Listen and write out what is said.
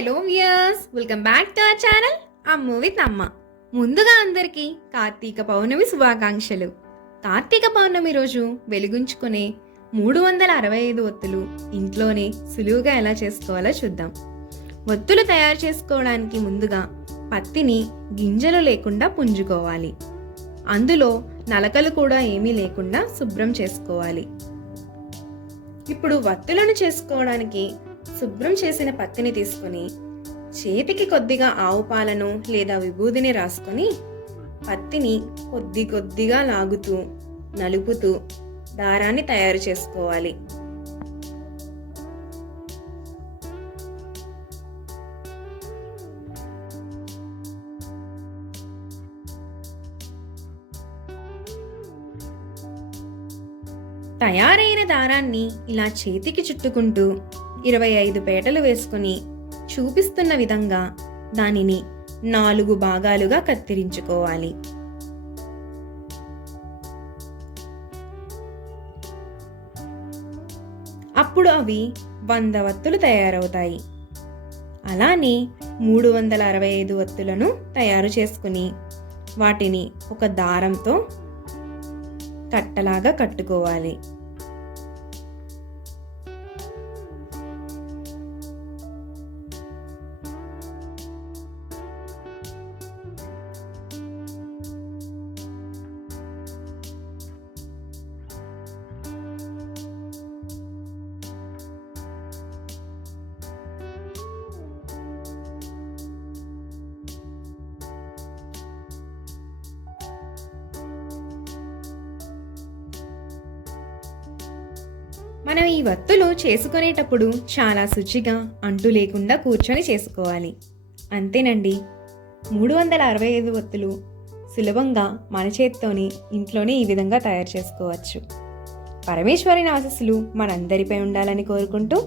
Hello viewers, welcome back to our channel Ammu with అమ్మ. ముందుగా అందరికీ కార్తీక పౌర్ణమి శుభాకాంక్షలు. కార్తీక పౌర్ణమి రోజు వెలిగించుకునే 365 ఒత్తులు ఇంట్లోనే సులువుగా ఎలా చేసుకోవాలో చూద్దాం. ఒత్తులు తయారు చేసుకోవడానికి ముందుగా పత్తిని గింజలు లేకుండా పుంజుకోవాలి. అందులో నలకలు కూడా ఏమీ లేకుండా శుభ్రం చేసుకోవాలి. ఇప్పుడు వత్తులను చేసుకోవడానికి శుభ్రం చేసిన పత్తిని తీసుకొని చేతికి కొద్దిగా ఆవు పాలను లేదా విభూదిని రాసుకొని పత్తిని కొద్ది కొద్దిగా లాగుతూ నలుపుతూ దారాన్ని తయారు చేసుకోవాలి. తయారైన దారాన్ని ఇలా చేతికి చుట్టుకుంటూ 25 పేటలు వేసుకుని చూపిస్తున్న విధంగా దానిని 4 భాగాలుగా కత్తిరించుకోవాలి. అప్పుడు అవి 100 వత్తులు తయారవుతాయి. అలానే 365 వత్తులను తయారు చేసుకుని వాటిని ఒక దారంతో కట్టలాగా కట్టుకోవాలి. మనం ఈ వత్తులు చేసుకునేటప్పుడు చాలా శుచిగా అంటు లేకుండా కూర్చొని చేసుకోవాలి. అంతేనండి, 365 వత్తులు సులభంగా మన చేత్తోని ఇంట్లోనే ఈ విధంగా తయారు చేసుకోవచ్చు. పరమేశ్వరుని ఆశీస్సులు మనందరిపై ఉండాలని కోరుకుంటూ